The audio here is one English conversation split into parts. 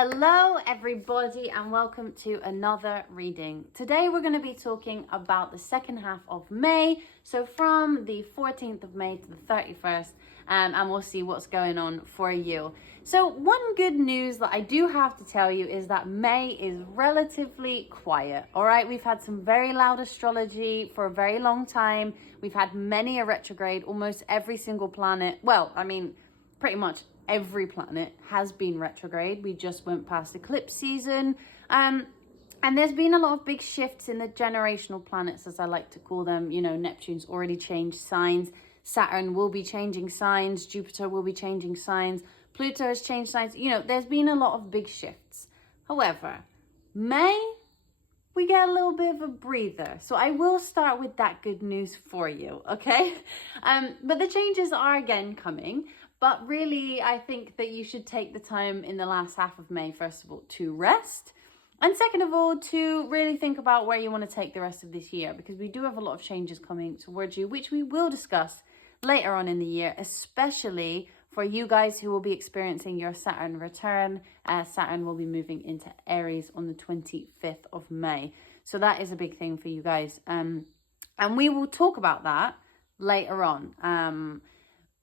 Hello everybody and welcome to another reading. Today we're going to be talking about the second half of May, so from the 14th of May to the 31st, and we'll see what's going on for you. So one good news that I do have to tell you is that May is relatively quiet. All right, we've had some very loud astrology for a very long time. We've had many a retrograde, almost every single planet. Well, I mean, pretty much every planet has been retrograde. We just went past eclipse season. And there's been a lot of big shifts in the generational planets, as I like to call them. You know, Neptune's already changed signs. Saturn will be changing signs. Jupiter will be changing signs. Pluto has changed signs. You know, there's been a lot of big shifts. However, May, we get a little bit of a breather. So I will start with that good news for you, okay? But the changes are again coming. But really, I think that you should take the time in the last half of May, first of all, to rest. And second of all, to really think about where you want to take the rest of this year, because we do have a lot of changes coming towards you, which we will discuss later on in the year, especially for you guys who will be experiencing your Saturn return. Saturn will be moving into Aries on the 25th of May. So that is a big thing for you guys. And we will talk about that later on.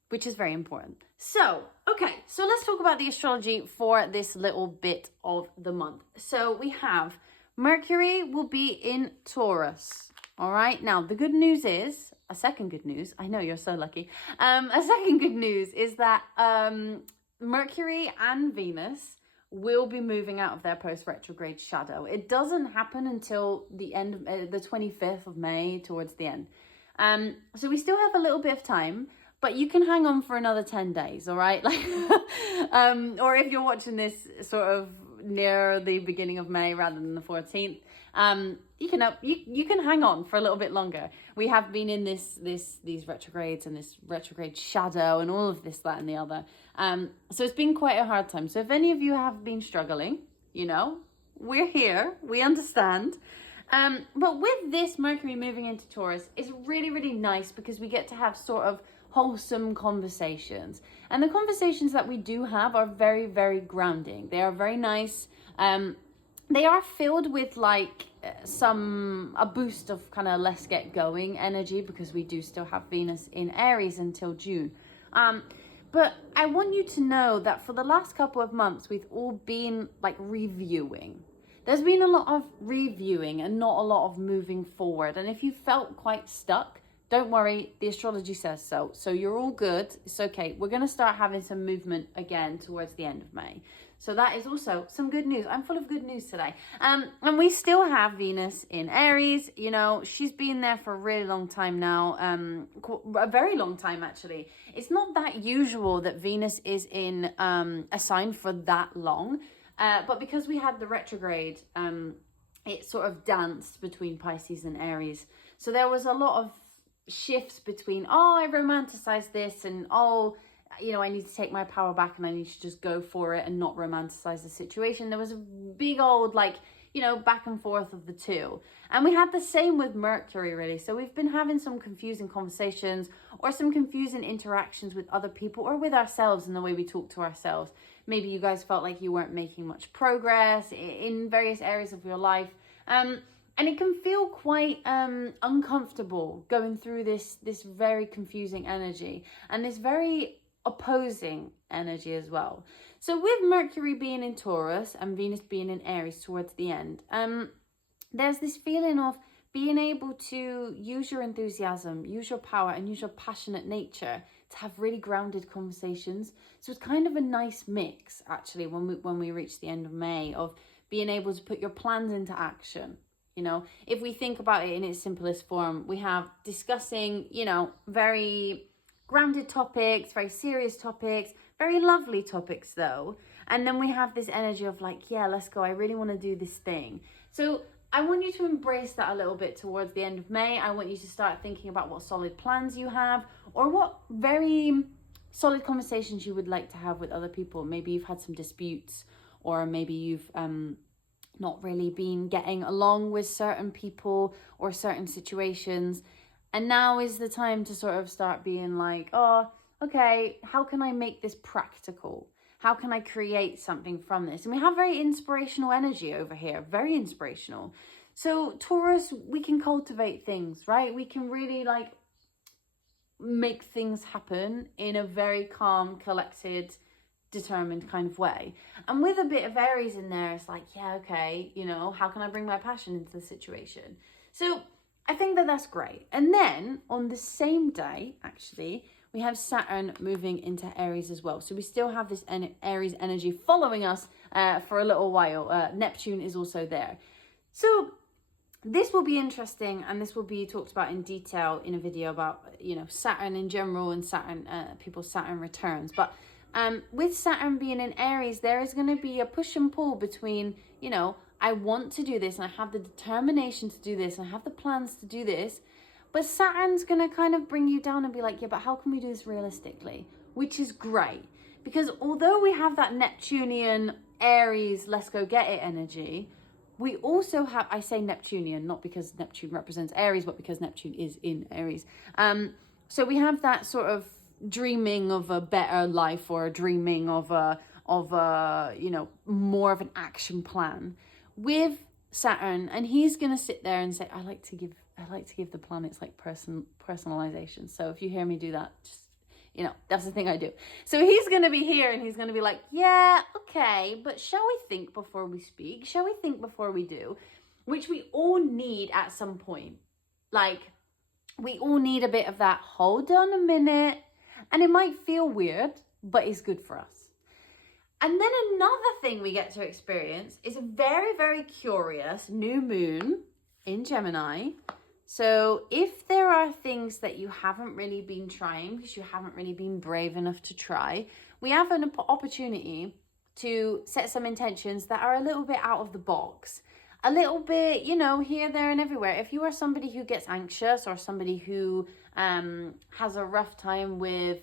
Which is very important. So, okay, so let's talk about the astrology for this little bit of the month. So we have Mercury will be in Taurus. All right, now the good news is, a second good news, I know you're so lucky. A second good news is that Mercury and Venus will be moving out of their post-retrograde shadow. It doesn't happen until the end, the 25th of May, towards the end. So we still have a little bit of time. But you can hang on for another 10 days, all right? Like, or if you're watching this sort of near the beginning of May rather than the 14th, you can hang on for a little bit longer. We have been in these retrogrades and this retrograde shadow and all of this, that, and the other. So it's been quite a hard time. So if any of you have been struggling, you know, we're here. We understand. But with this Mercury moving into Taurus, it's really, really nice because we get to have sort of wholesome conversations, and the conversations that we do have are very, very grounding. They are very nice. They are filled with like a boost of kind of let's get going energy, because we do still have Venus in Aries until June. But I want you to know that for the last couple of months we've all been like reviewing. There's been a lot of reviewing and not a lot of moving forward, and if you felt quite stuck, don't worry, the astrology says so. So you're all good. It's okay. We're going to start having some movement again towards the end of May. So that is also some good news. I'm full of good news today. And we still have Venus in Aries. You know, she's been there for a really long time now. A very long time, actually. It's not that usual that Venus is in a sign for that long. But because we had the retrograde, it sort of danced between Pisces and Aries. So there was a lot of shifts between, oh, I romanticize this, and oh, you know, I need to take my power back and I need to just go for it and not romanticize the situation. There was a big old, like, you know, back and forth of the two. And we had the same with Mercury, really. So we've been having some confusing conversations or some confusing interactions with other people or with ourselves in the way we talk to ourselves. Maybe you guys felt like you weren't making much progress in various areas of your life. And it can feel quite uncomfortable going through this very confusing energy and this very opposing energy as well. So with Mercury being in Taurus and Venus being in Aries towards the end, there's this feeling of being able to use your enthusiasm, use your power, and use your passionate nature to have really grounded conversations. So it's kind of a nice mix, actually, when we reach the end of May, of being able to put your plans into action. You know, if we think about it in its simplest form, we have discussing, you know, very grounded topics, very serious topics, very lovely topics though. And then we have this energy of like, yeah, let's go. I really want to do this thing. So I want you to embrace that a little bit towards the end of May. I want you to start thinking about what solid plans you have or what very solid conversations you would like to have with other people. Maybe you've had some disputes, or maybe you've not really been getting along with certain people or certain situations. And now is the time to sort of start being like, oh, okay, how can I make this practical? How can I create something from this? And we have very inspirational energy over here, very inspirational. So Taurus, we can cultivate things, right? We can really like make things happen in a very calm, collected, determined kind of way. And with a bit of Aries in there, it's like, yeah, okay, you know, how can I bring my passion into the situation? So I think that that's great. And then on the same day, actually, we have Saturn moving into Aries as well. So we still have this Aries energy following us for a little while. Neptune is also there. So this will be interesting, and this will be talked about in detail in a video about, you know, Saturn in general and Saturn, people's Saturn returns. But with Saturn being in Aries, there is going to be a push and pull between, you know, I want to do this and I have the determination to do this and I have the plans to do this. But Saturn's going to kind of bring you down and be like, yeah, but how can we do this realistically? Which is great. Because although we have that Neptunian Aries, let's go get it energy, we also have, I say Neptunian, not because Neptune represents Aries, but because Neptune is in Aries. So we have that sort of dreaming of a better life, or dreaming of a, you know, more of an action plan with Saturn. And he's going to sit there and say, I like to give the planets like personalization. So if you hear me do that, just, you know, that's the thing I do. So he's going to be here and he's going to be like, yeah, okay, but shall we think before we speak? Shall we think before we do? Which we all need at some point. Like, we all need a bit of that, hold on a minute. And it might feel weird, but it's good for us. And then another thing we get to experience is a very, very curious new moon in Gemini. So if there are things that you haven't really been trying, because you haven't really been brave enough to try, we have an opportunity to set some intentions that are a little bit out of the box. A little bit, you know, here, there, and everywhere. If you are somebody who gets anxious, or somebody who has a rough time with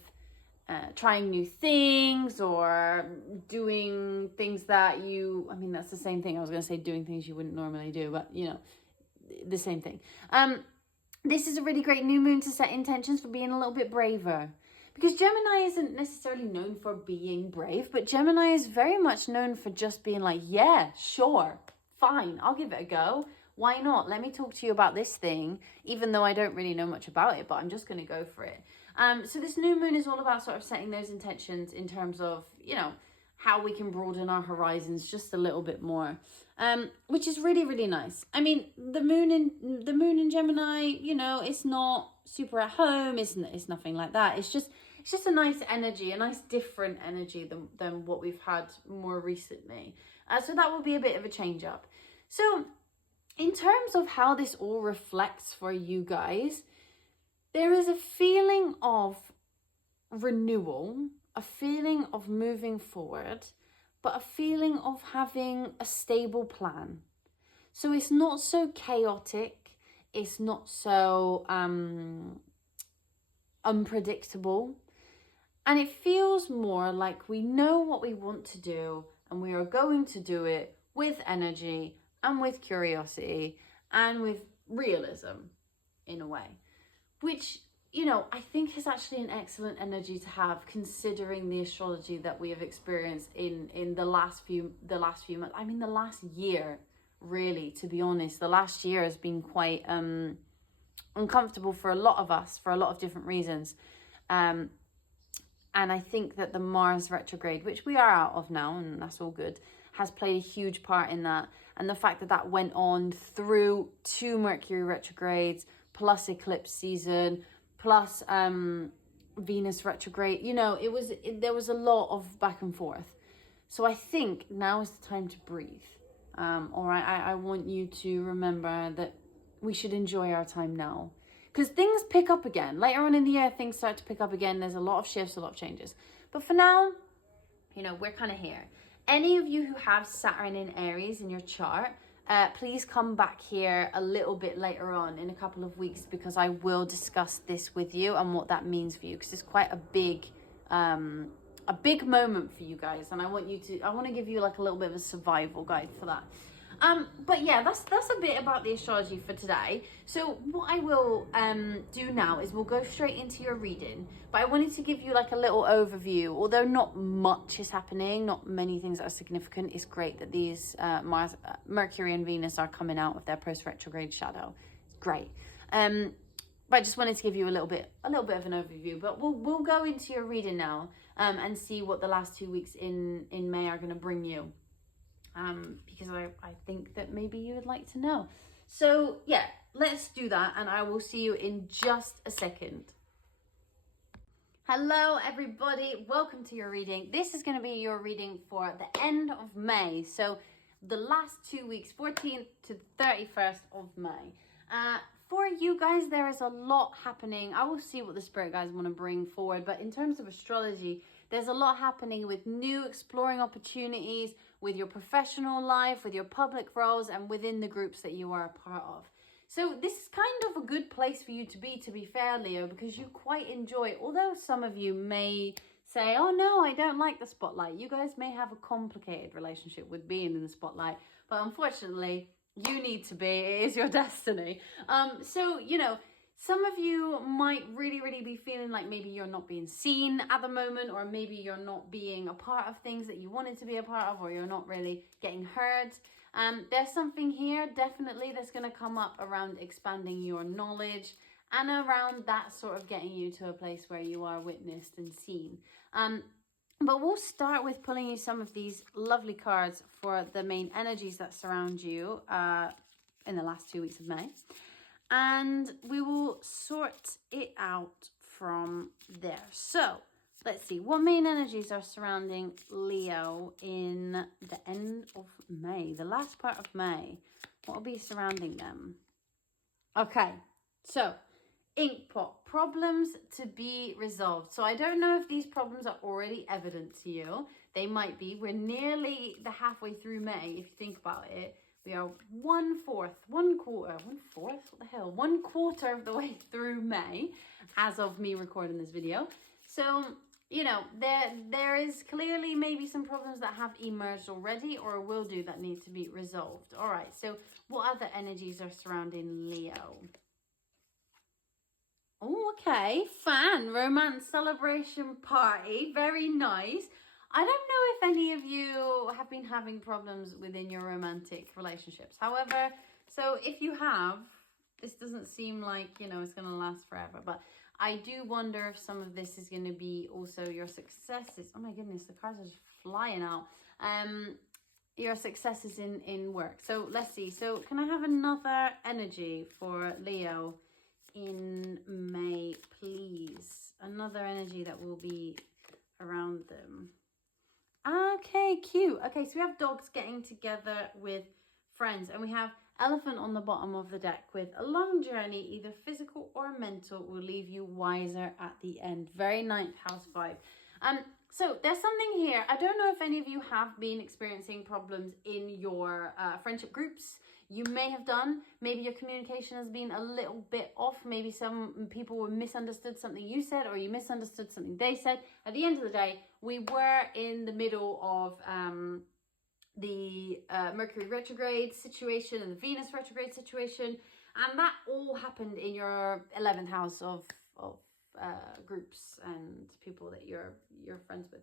trying new things, or doing things that you, I mean, that's the same thing. I was going to say doing things you wouldn't normally do, but, you know, the same thing. This is a really great new moon to set intentions for being a little bit braver. Because Gemini isn't necessarily known for being brave, but Gemini is very much known for just being like, yeah, sure, fine, I'll give it a go. Why not? Let me talk to you about this thing, even though I don't really know much about it, but I'm just going to go for it. So this new moon is all about sort of setting those intentions in terms of, you know, how we can broaden our horizons just a little bit more, which is really, really nice. I mean, the moon in Gemini, you know, it's not super at home. It's nothing like that. It's just a nice energy, a nice different energy than what we've had more recently. So that will be a bit of a change up. So in terms of how this all reflects for you guys, there is a feeling of renewal, a feeling of moving forward, but a feeling of having a stable plan. So it's not so chaotic, it's not so unpredictable, and it feels more like we know what we want to do and we are going to do it with energy and with curiosity and with realism in a way, which, you know, I think is actually an excellent energy to have, considering the astrology that we have experienced in the last few months. I mean, the last year, really, to be honest. The last year has been quite uncomfortable for a lot of us, for a lot of different reasons. And I think that the Mars retrograde, which we are out of now, and that's all good, has played a huge part in that. And the fact that that went on through 2 Mercury retrogrades, plus eclipse season, plus Venus retrograde, you know, there was a lot of back and forth. So I think now is the time to breathe. All right, I want you to remember that we should enjoy our time now. Because things pick up again. Later on in the year, things start to pick up again. There's a lot of shifts, a lot of changes. But for now, you know, we're kind of here. Any of you who have Saturn in Aries in your chart, please come back here a little bit later on in a couple of weeks, because I will discuss this with you and what that means for you, because it's quite a big moment for you guys, and I want to give you like a little bit of a survival guide for that. But yeah, that's a bit about the astrology for today. So what I will do now is we'll go straight into your reading. But I wanted to give you like a little overview. Although not much is happening, not many things that are significant. It's great that these Mercury and Venus are coming out of their post-retrograde shadow. It's great. But I just wanted to give you a little bit of an overview. But we'll go into your reading now and see what the last 2 weeks in May are going to bring you. Because I think that maybe you would like to know. So yeah, let's do that, and I will see you in just a second. Hello everybody, welcome to your reading. This is going to be your reading for the end of May. So the last 2 weeks, 14th to 31st of May. For you guys, there is a lot happening. I will see what the spirit guides want to bring forward, but in terms of astrology, there's a lot happening with new exploring opportunities, with your professional life, with your public roles, and within the groups that you are a part of. So this is kind of a good place for you to be fair, Leo, because you quite enjoy, although some of you may say, oh no, I don't like the spotlight. You guys may have a complicated relationship with being in the spotlight, but unfortunately, you need to be. It is your destiny. So, you know, some of you might really be feeling like maybe you're not being seen at the moment, or maybe you're not being a part of things that you wanted to be a part of, or you're not really getting heard. There's something here definitely that's going to come up around expanding your knowledge and around that sort of getting you to a place where you are witnessed and seen. But we'll start with pulling you some of these lovely cards for the main energies that surround you in the last 2 weeks of May. And we will sort it out from there. So let's see, what main energies are surrounding Leo in the end of May, the last part of May? What will be surrounding them? Okay, so Inkpot, problems to be resolved. So I don't know if these problems are already evident to you. They might be. We're nearly the halfway through May, if you think about it. We are one quarter of the way through May as of me recording this video. So, you know, there is clearly maybe some problems that have emerged already or will do that need to be resolved. All right, so what other energies are surrounding Leo? Oh, okay, fan, romance, celebration, party, very nice. I don't know if any of you have been having problems within your romantic relationships. However, so if you have, this doesn't seem like, you know, it's going to last forever. But I do wonder if some of this is going to be also your successes. Oh my goodness, the cards are just flying out. Your successes in work. So let's see. So can I have another energy for Leo in May, please? Another energy that will be around them. Okay, cute. Okay, so we have dogs getting together with friends, and we have elephant on the bottom of the deck with a long journey, either physical or mental, will leave you wiser at the end. Very ninth house vibe. So there's something here. I don't know if any of you have been experiencing problems in your friendship groups. You may have done. Maybe your communication has been a little bit off. Maybe some people misunderstood something you said, or you misunderstood something they said. At the end of the day, we were in the middle of the Mercury retrograde situation and the Venus retrograde situation, and that all happened in your 11th house of groups and people that you're friends with.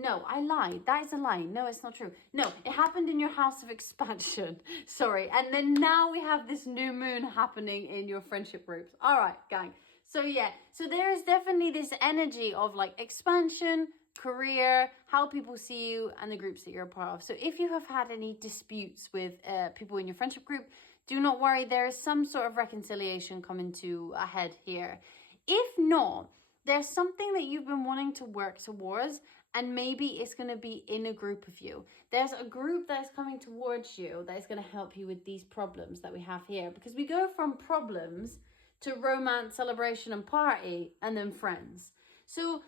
No, I lied. That is a lie. No, it's not true. No, it happened in your house of expansion. Sorry. And then now we have this new moon happening in your friendship groups. All right, gang. So yeah, so there is definitely this energy of like expansion, career, how people see you, and the groups that you're a part of. So if you have had any disputes with people in your friendship group, do not worry. There is some sort of reconciliation coming to a head here. If not, there's something that you've been wanting to work towards, and maybe it's going to be in a group of you. There's a group that is coming towards you that is going to help you with these problems that we have here. Because we go from problems to romance, celebration, and party, and then friends. So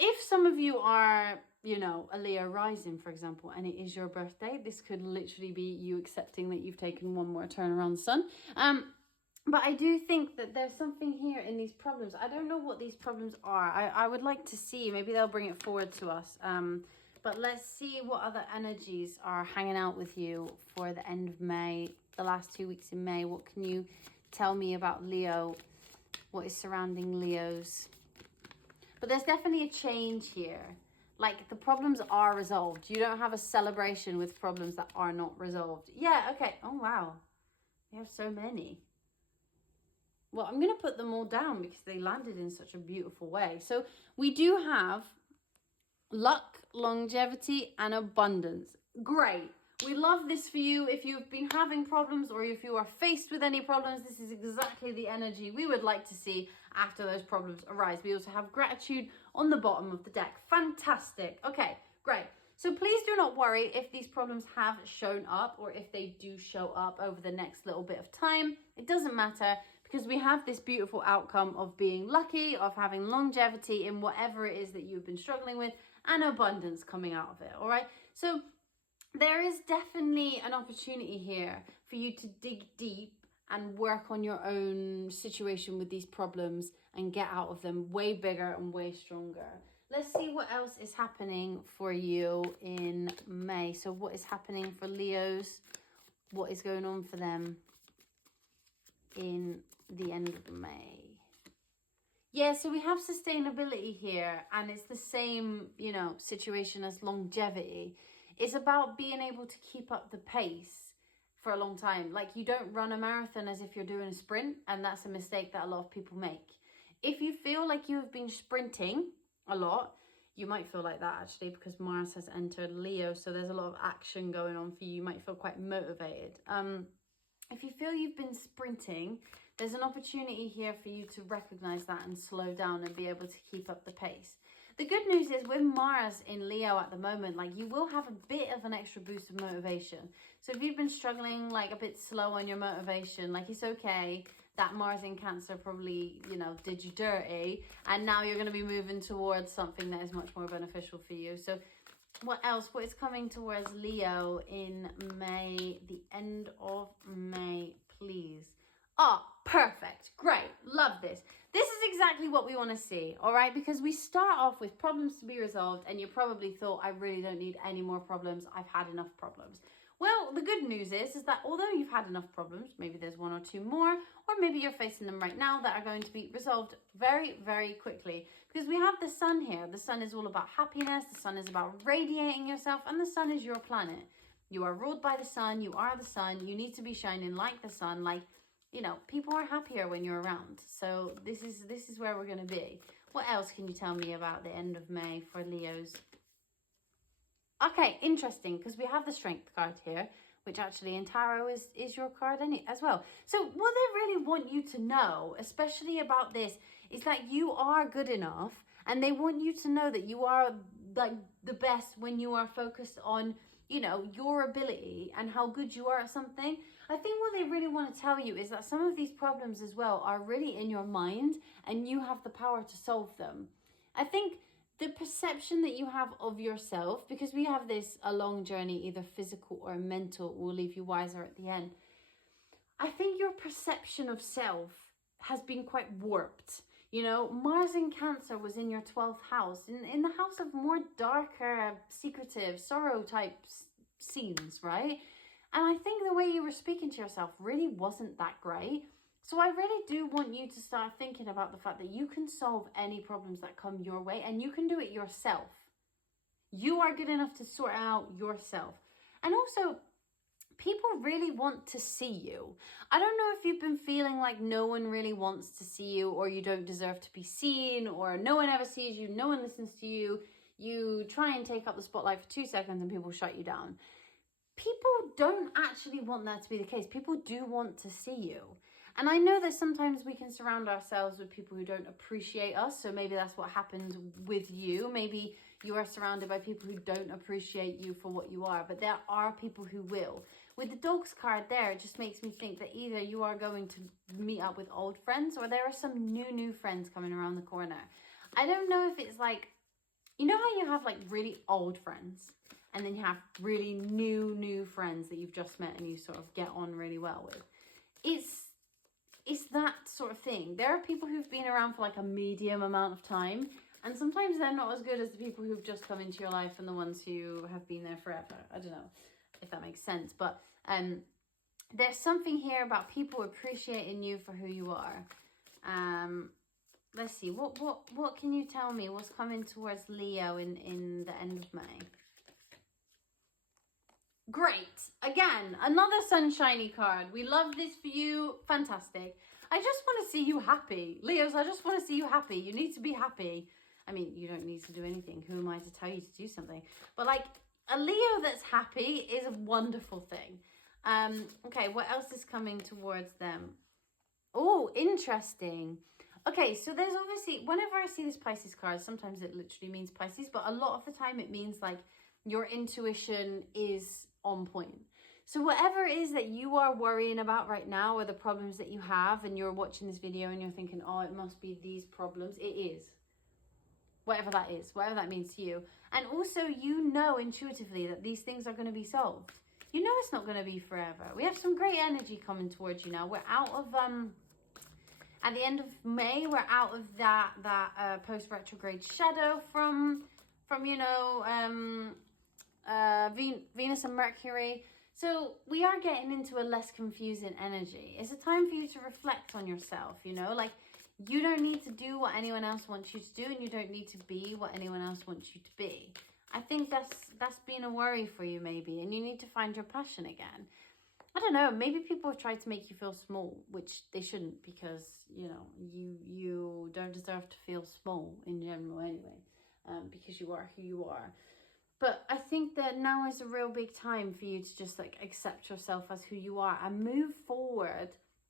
if some of you are, you know, a Leo rising, for example, and it is your birthday, this could literally be you accepting that you've taken one more turn around the sun. But I do think that there's something here in these problems. I don't know what these problems are. I would like to see. Maybe they'll bring it forward to us. But let's see what other energies are hanging out with you for the end of May, the last 2 weeks in May. What can you tell me about Leo? What is surrounding Leos? But there's definitely a change here. Like, the problems are resolved. You don't have a celebration with problems that are not resolved. Yeah, okay. Oh, wow. You have so many. Well, I'm going to put them all down because they landed in such a beautiful way. So we do have luck, longevity, and abundance. Great. We love this for you. If you've been having problems or if you are faced with any problems, this is exactly the energy we would like to see after those problems arise. We also have gratitude on the bottom of the deck. Fantastic. Okay, great. So please do not worry if these problems have shown up or if they do show up over the next little bit of time. It doesn't matter because we have this beautiful outcome of being lucky, of having longevity in whatever it is that you've been struggling with, and abundance coming out of it, all right? So there is definitely an opportunity here for you to dig deep and work on your own situation with these problems and get out of them way bigger and way stronger. Let's see what else is happening for you in May. So what is happening for Leos? What is going on for them in the end of May? Yeah, so we have sustainability here, and it's the same, you know, situation as longevity. It's about being able to keep up the pace for a long time. Like, you don't run a marathon as if you're doing a sprint, and that's a mistake that a lot of people make. If you feel like you have been sprinting a lot, you might feel like that actually because Mars has entered Leo, so there's a lot of action going on for you. You might feel quite motivated. If you feel you've been sprinting, there's an opportunity here for you to recognize that and slow down and be able to keep up the pace. The good news is with Mars in Leo at the moment, like, you will have a bit of an extra boost of motivation. So if you've been struggling, like, a bit slow on your motivation, like, it's okay. That Mars in Cancer probably, you know, did you dirty. And now you're going to be moving towards something that is much more beneficial for you. So what else? What is coming towards Leo in May, the end of May, please? Oh, perfect. Great. Love this. This is exactly what we want to see, all right? Because we start off with problems to be resolved, and you probably thought, I really don't need any more problems. I've had enough problems. Well, the good news is that although you've had enough problems, maybe there's one or two more, or maybe you're facing them right now that are going to be resolved very, very quickly. Because we have the sun here. The sun is all about happiness. The sun is about radiating yourself, and the sun is your planet. You are ruled by the sun. You are the sun. You need to be shining like the sun. Like, you know, people are happier when you're around. So this is where we're going to be. What else can you tell me about the end of May for Leos? Okay, interesting, because we have the Strength card here, which actually in tarot is your card as well. So what they really want you to know, especially about this, is that you are good enough, and they want you to know that you are like the best when you are focused on, you know, your ability and how good you are at something. I think what they really want to tell you is that some of these problems as well are really in your mind, and you have the power to solve them. I think the perception that you have of yourself, because we have this a long journey, either physical or mental, will leave you wiser at the end. I think your perception of self has been quite warped. You know, Mars in Cancer was in your 12th house, in the house of more darker, secretive, sorrow type scenes, right? And I think the way you were speaking to yourself really wasn't that great. So I really do want you to start thinking about the fact that you can solve any problems that come your way, and you can do it yourself. You are good enough to sort out yourself. And also, people really want to see you. I don't know if you've been feeling like no one really wants to see you, or you don't deserve to be seen, or no one ever sees you, no one listens to you. You try and take up the spotlight for 2 seconds and people shut you down. People don't actually want that to be the case. People do want to see you. And I know that sometimes we can surround ourselves with people who don't appreciate us. So maybe that's what happened with you. Maybe you are surrounded by people who don't appreciate you for what you are. But there are people who will. With the dogs card there, it just makes me think that either you are going to meet up with old friends, or there are some new friends coming around the corner. I don't know if it's like, you know how you have like really old friends, and then you have really new friends that you've just met and you sort of get on really well with. It's that sort of thing. There are people who've been around for like a medium amount of time, And sometimes they're not as good as the people who've just come into your life and the ones who have been there forever. I don't know if that makes sense. But there's something here about people appreciating you for who you are. Let's see. What can you tell me? What's coming towards Leo in the end of May? Great. Again, another sunshiny card. We love this for you. Fantastic. I just want to see you happy. Leos, I just want to see you happy. You need to be happy. I mean, you don't need to do anything. Who am I to tell you to do something? But like, a Leo that's happy is a wonderful thing. Okay, what else is coming towards them? Oh, interesting. Okay, so there's obviously, whenever I see this Pisces card, sometimes it literally means Pisces, but a lot of the time it means like your intuition is on point. So whatever it is that you are worrying about right now, or the problems that you have, and you're watching this video and you're thinking, oh, it must be these problems, it is. Whatever that is, whatever that means to you. And also, you know intuitively that these things are going to be solved. You know it's not going to be forever. We have some great energy coming towards you now. We're out of, at the end of May, we're out of that post-retrograde shadow from you know, Venus and Mercury. So we are getting into a less confusing energy. It's a time for you to reflect on yourself, you know, like you don't need to do what anyone else wants you to do, and you don't need to be what anyone else wants you to be. I think that's been a worry for you maybe, and you need to find your passion again. I don't know, maybe people have tried to make you feel small, which they shouldn't, because, you know, you don't deserve to feel small in general anyway, because you are who you are. But I think that now is a real big time for you to just like accept yourself as who you are and move forward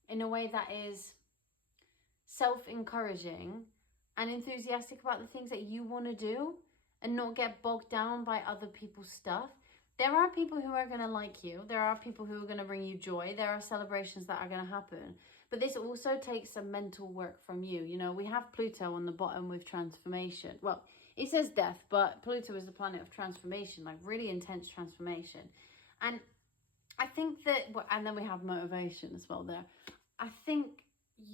in a way that is self-encouraging and enthusiastic about the things that you want to do, and not get bogged down by other people's stuff. There are people who are going to like you. There are people who are going to bring you joy. There are celebrations that are going to happen. But this also takes some mental work from you. You know, we have Pluto on the bottom with transformation. Well, it says death, but Pluto is the planet of transformation, like really intense transformation. And I think that, and then we have motivation as well there. I think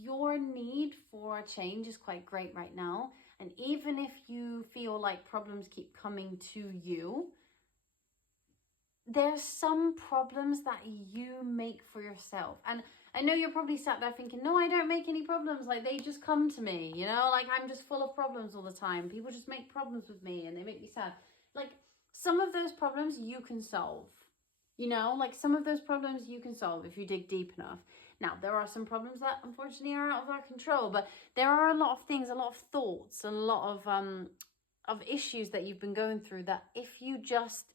your need for change is quite great right now. And even if you feel like problems keep coming to you, there's some problems that you make for yourself. And I know you're probably sat there thinking, no, I don't make any problems. Like, they just come to me, you know, like I'm just full of problems all the time. People just make problems with me and they make me sad. Like, some of those problems you can solve, you know, like some of those problems you can solve if you dig deep enough. Now, there are some problems that unfortunately are out of our control, but there are a lot of things, a lot of thoughts, and a lot of issues that you've been going through that if you just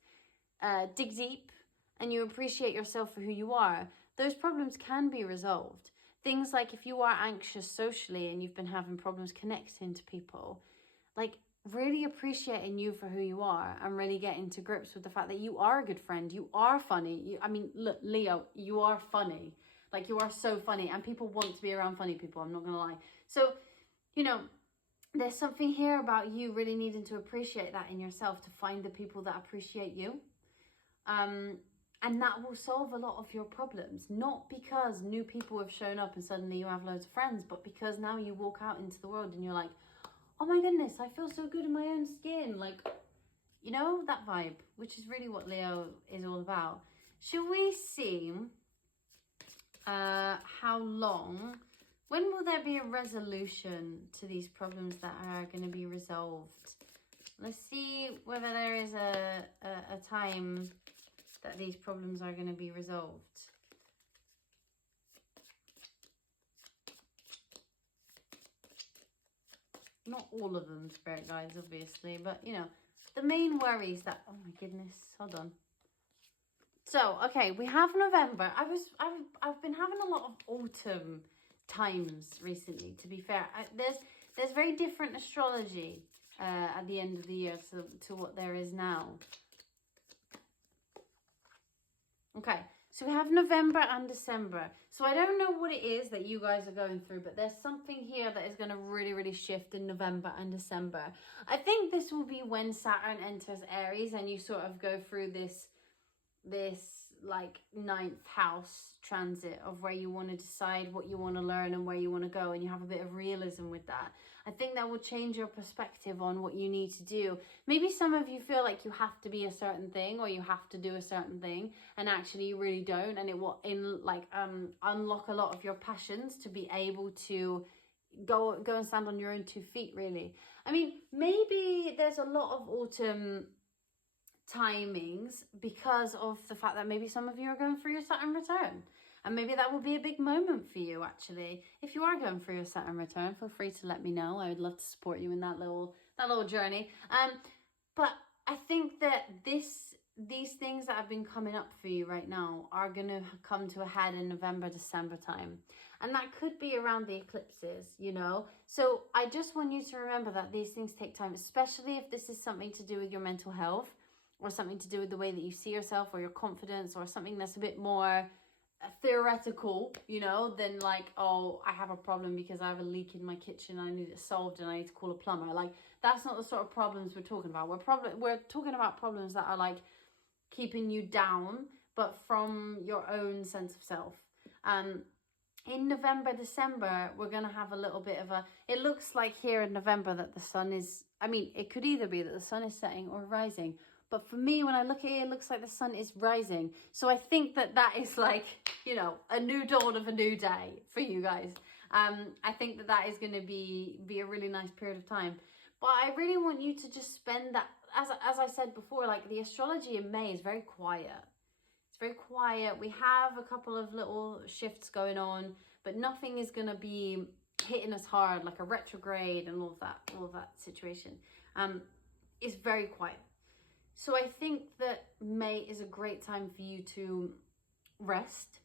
dig deep and you appreciate yourself for who you are, those problems can be resolved. Things like if you are anxious socially and you've been having problems connecting to people, like really appreciating you for who you are and really getting to grips with the fact that you are a good friend, you are funny. I mean, look, Leo, you are funny. Like, you are so funny, and people want to be around funny people, I'm not gonna lie. So, you know, there's something here about you really needing to appreciate that in yourself, to find the people that appreciate you. And that will solve a lot of your problems, not because new people have shown up and suddenly you have loads of friends, but because now you walk out into the world and you're like, oh my goodness, I feel so good in my own skin. Like, you know, that vibe, which is really what Leo is all about. Should we see how long, when will there be a resolution to these problems that are going to be resolved? Let's see whether there is a time that these problems are going to be resolved. Not all of them, spirit guides, obviously, but you know, the main worries that, oh my goodness, hold on. So, okay, we have November. I've been having a lot of autumn times recently, to be fair. There's very different astrology at the end of the year to what there is now. Okay, so we have November and December. So I don't know what it is that you guys are going through, but there's something here that is going to really, really shift in November and December. I think this will be when Saturn enters Aries and you sort of go through this like 9th house transit of where you want to decide what you want to learn and where you want to go, and you have a bit of realism with that. I think that will change your perspective on what you need to do. Maybe some of you feel like you have to be a certain thing or you have to do a certain thing, and actually you really don't, and it will unlock a lot of your passions to be able to go and stand on your own 2 feet, really. I mean, maybe there's a lot of autumn timings because of the fact that maybe some of you are going through your Saturn return, and maybe that will be a big moment for you. Actually, if you are going through your Saturn return, feel free to let me know. I would love to support you in that little journey. But I think that these things that have been coming up for you right now are going to come to a head in November, December time. And that could be around the eclipses, you know. So I just want you to remember that these things take time, especially if this is something to do with your mental health, or something to do with the way that you see yourself, or your confidence, or something that's a bit more theoretical, you know, than like, oh, I have a problem because I have a leak in my kitchen and I need it solved and I need to call a plumber. Like, that's not the sort of problems we're talking about. We're talking about problems that are like keeping you down, but from your own sense of self. In November, December, we're going to have a little bit of a, it looks like here in November that the sun is, I mean, it could either be that the sun is setting or rising. But for me, when I look at it, it looks like the sun is rising. So I think that that is like, you know, a new dawn of a new day for you guys. I think that that is going to be a really nice period of time. But I really want you to just spend that, as I said before, like the astrology in May is very quiet. It's very quiet. We have a couple of little shifts going on, but nothing is going to be hitting us hard, like a retrograde and all of that situation. It's very quiet. So I think that May is a great time for you to rest,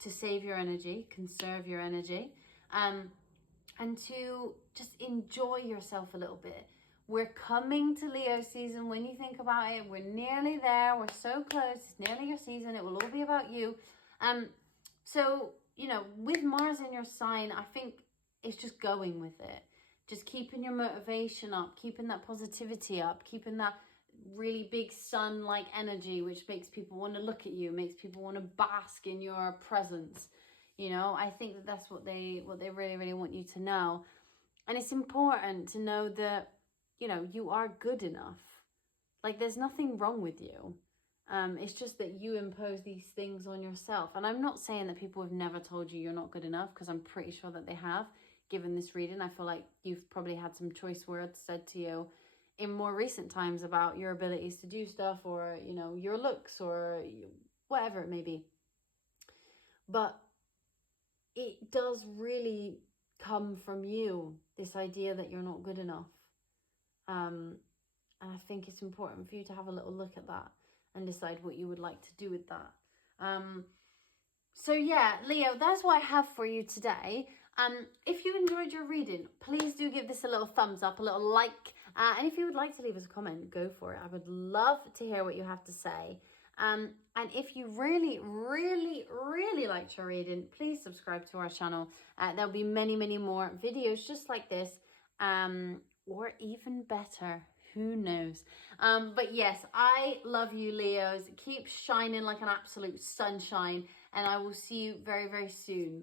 to save your energy, conserve your energy, and to just enjoy yourself a little bit. We're coming to Leo season. When you think about it, we're nearly there. We're so close. It's nearly your season. It will all be about you. So, you know, with Mars in your sign, I think it's just going with it. Just keeping your motivation up, keeping that positivity up, keeping that really big sun-like energy, which makes people want to look at you, makes people want to bask in your presence. You know, I think that that's what they really, really want you to know. And it's important to know that, you know, you are good enough. Like, there's nothing wrong with you. It's just that you impose these things on yourself. And I'm not saying that people have never told you you're not good enough, because I'm pretty sure that they have. Given this reading, I feel like you've probably had some choice words said to you in more recent times about your abilities to do stuff, or, you know, your looks, or whatever it may be. But it does really come from you, this idea that you're not good enough. And I think it's important for you to have a little look at that and decide what you would like to do with that. So yeah, Leo, that's what I have for you today. If you enjoyed your reading, please do give this a little thumbs up, a little like. And if you would like to leave us a comment, go for it. I would love to hear what you have to say. And if you really, really, really liked your reading, please subscribe to our channel. There'll be many, many more videos just like this, or even better. Who knows? But yes, I love you, Leos. Keep shining like an absolute sunshine, and I will see you very, very soon.